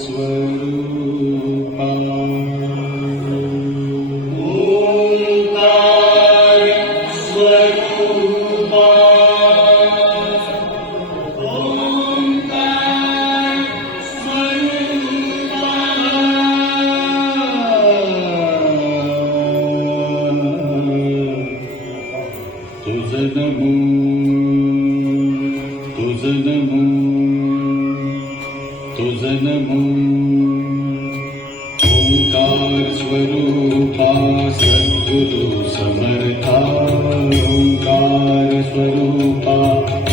स्वरूपा ओंकार स्वरूपा ओंकार स्वरूपा तुझ नमो तुझ नमो तुझ नमो ओंकार स्वरूपा सद्गुरु समर्था ओंकार स्वरूपा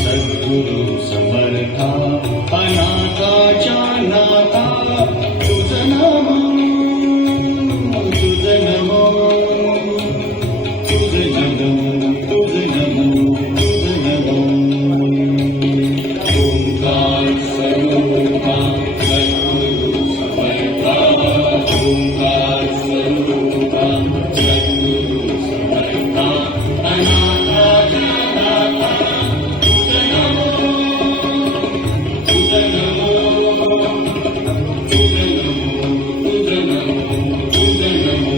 सद्गुरु समर्था अनाथाच्या नाथा तुझ नमो तुझ नमो तुझ नमो तुझ नमो तुझ नमो ओंकार स्वरूपा सद्गुरु समर्था ओंकार स्वरूपा सद्गुरु समर्था अनाथाच्या नाथा तुझ नमो तुझ नमो तुझ नमो तुझ नमो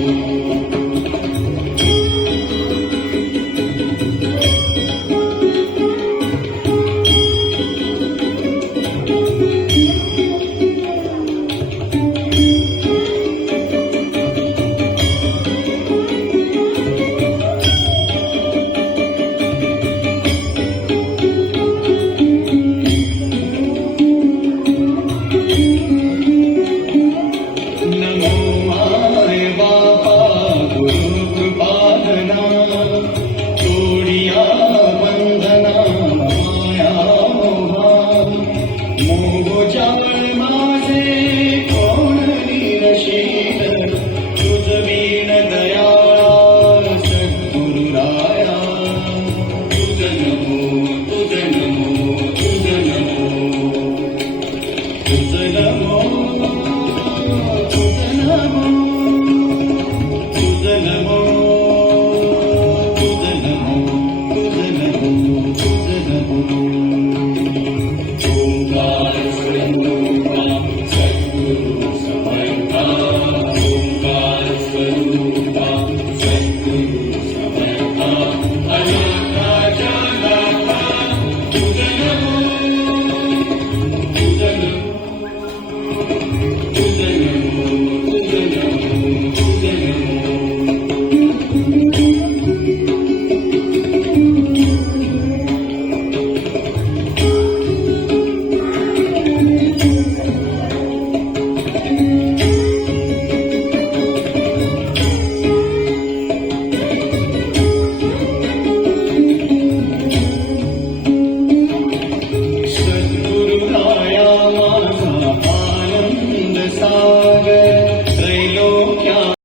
नमो मारे बापा गुरु कृपालना तोडिया बंधना माया मोह जाळ माझे कोण निरशील तुझ वीण दयाळा सद्गुरु राया तुझ नमो तुझ नमो तुझ नमो तुझ नमो तुझ नमो तुझ नमो तुझ नमो तुझ नमो तुझ नमो ओंकार स्वरूपा सद्गुरु समर्था ओंकार स्वरूपा सद्गुरु समर्था अनाथाच्या नाथा तुझ नमो तुझ नमो तुझ नमो तुझ नमो तुझ नमो सद्गुरुराया माझा आनंद सागर